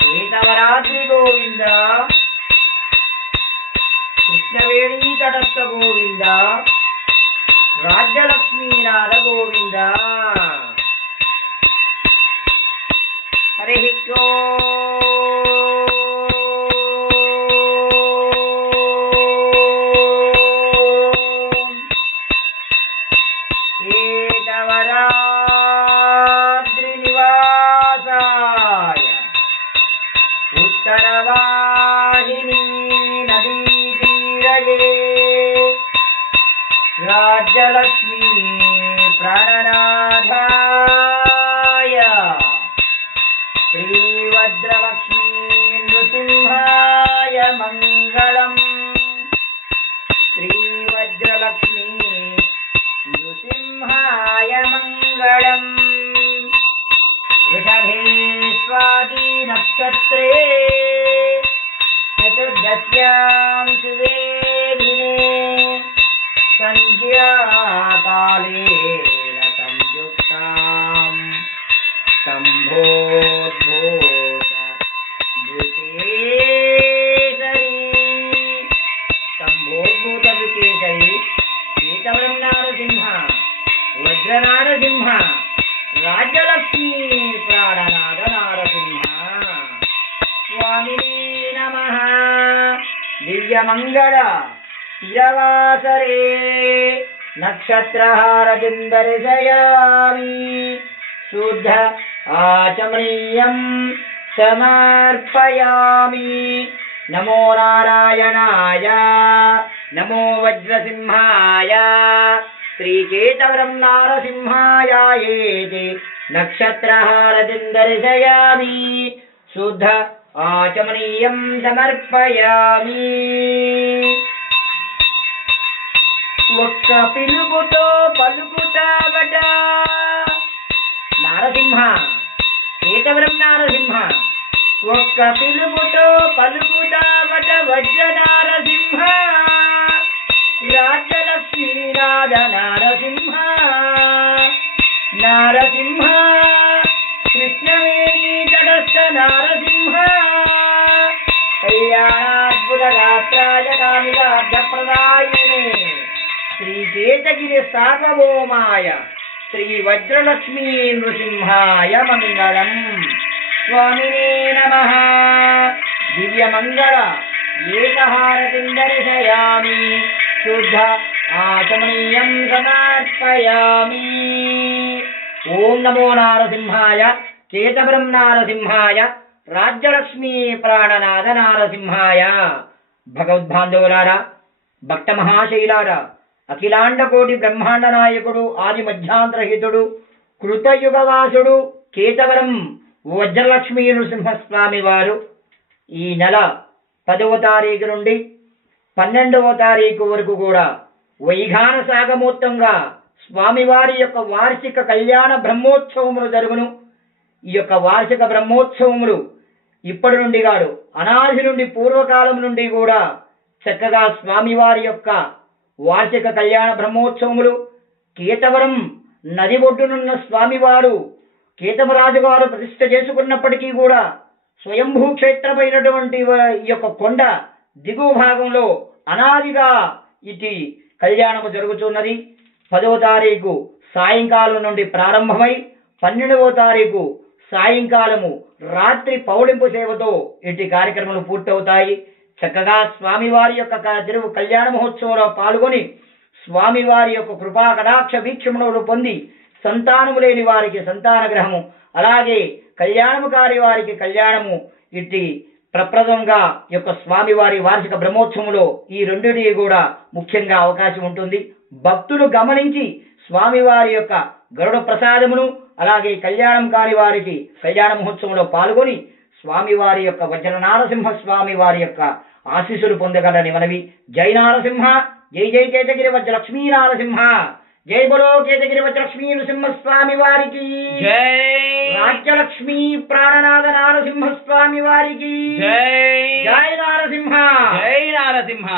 కేతవరాత్రి గోవింద కృష్ణవేణీ తటస్థ గోవింద రాజ్యలక్ష్మీనాథ గోవింద హరి కేతవరాద్రి నివాసాయ ఉత్తరవాహిని నదీ తీరయే రాజ్యలక్ష్మీ ప్రాణనాథాయ శ్రీవజ్రలక్ష్మీ నృసింహాయ మంగళం శ్రీవజ్రలక్ష్మీ నృసింహాయ మంగళం వృషభే స్వాతి నక్షత్రే చతుర్దశ్యాం శుభే దినే సంధ్యాకాలేన సంయుక్తాం సంభోద్భూత నృకేశరీ సంభోద్భూత నృకేశరీ కేతవరం నారసింహ వజ్రనారసింహ రాజ్యలక్ష్మీ ప్రాణనాథ నారసింహ స్వామినే నమః దివ్యమంగళ స్థిరవాసరే నక్షత్రహారతిం దర్శయామి శుద్ధ ఆచమనీయం సమర్పయామి నమో నారాయణాయ నమో వజ్రసింహాయ శ్రీకేతవరం నారసింహాయేతి నక్షత్రహారతిం దర్శయామి శుద్ధ ఆచమనీయం సమర్పయామి ఒక్క పిలుపుతో పలుకుతావట నారసింహ కేతవరం నారసింహ ఒక్క పిలుపుతో పలుకుతావట వజ్ర నారసింహ రాజ్యలక్ష్మీనాథ నారసింహ నారసింహ కృష్ణవేణీ తటస్థ నారసింహ కళ్యాణాద్భుత గాత్రాయ కామితార్థప్రదాయినే శ్రీకేతగిరి సార్వభౌమాయ శ్రీ వజ్రలక్ష్మీ నృసింహాయ మంగళం స్వామినే నమః దివ్యమంగళ ఏకహారతిం దర్శయామి శుద్ధ ఆచమనీయం సమర్పయామి ఓం నమో నారసింహాయ కేతవరం నారసింహాయ రాజ్యలక్ష్మీ ప్రాణనాథ నారసింహాయ భగవద్బాంధవులారా భక్త మహాశైలారా అఖిలాండ కోటి బ్రహ్మాండ నాయకుడు ఆది మధ్యాంతరహితుడు కృతయుగవాసుడు కేతవరం వజ్రలక్ష్మీ నృసింహస్వామి వారు ఈ నెల 10వ తారీఖు నుండి 12వ తారీఖు వరకు కూడా వైఘాన సాగమోత్తంగా స్వామివారి యొక్క వార్షిక కళ్యాణ బ్రహ్మోత్సవములు జరుగును. ఈ యొక్క వార్షిక బ్రహ్మోత్సవములు ఇప్పటి నుండి కాదు, అనాది నుండి పూర్వకాలం నుండి కూడా చక్కగా స్వామివారి యొక్క వార్షిక కళ్యాణ బ్రహ్మోత్సవములు కేతవరం నది ఒడ్డునున్న స్వామివారు కేతవరాజు గారు ప్రతిష్ఠ చేసుకున్నప్పటికీ కూడా స్వయంభూ క్షేత్రమైనటువంటి ఈ యొక్క కొండ దిగువ భాగంలో అనాదిగా ఇది కళ్యాణము జరుగుతున్నది. 10వ తారీఖు సాయంకాలం నుండి ప్రారంభమై 12వ తారీఖు సాయంకాలము రాత్రి పౌళింపు సేవతో ఇటు కార్యక్రమాలు పూర్తవుతాయి. చక్కగా స్వామివారి యొక్క తిరుగు కళ్యాణ మహోత్సవంలో పాల్గొని స్వామివారి యొక్క కృపా కటాక్ష వీక్షణములు పొంది సంతానము లేని వారికి సంతాన గ్రహము, అలాగే కళ్యాణము కాని వారికి కళ్యాణము ఇట్టి ప్రప్రదంగా యొక్క స్వామివారి వార్షిక బ్రహ్మోత్సవంలో ఈ రెండిటి కూడా ముఖ్యంగా అవకాశం ఉంటుంది. భక్తులు గమనించి స్వామివారి యొక్క గరుడ ప్రసాదమును అలాగే కళ్యాణం కాని వారికి కళ్యాణ మహోత్సవంలో పాల్గొని స్వామివారి యొక్క వజ్ర నారసింహ స్వామి వారి యొక్క ఆశీస్సులు పొందగలని మనవి. జై నారసింహ, జై జై కేతగిరి వజ్ర లక్ష్మీ నారసింహ, జై బలో కేతగిరి వజ్ర లక్ష్మీ నృసింహ స్వామి వారికి జై, రాజ్యలక్ష్మీ ప్రాణనాథ నారసింహ స్వామి వారికి జై, జై నారసింహ, జై నారసింహ.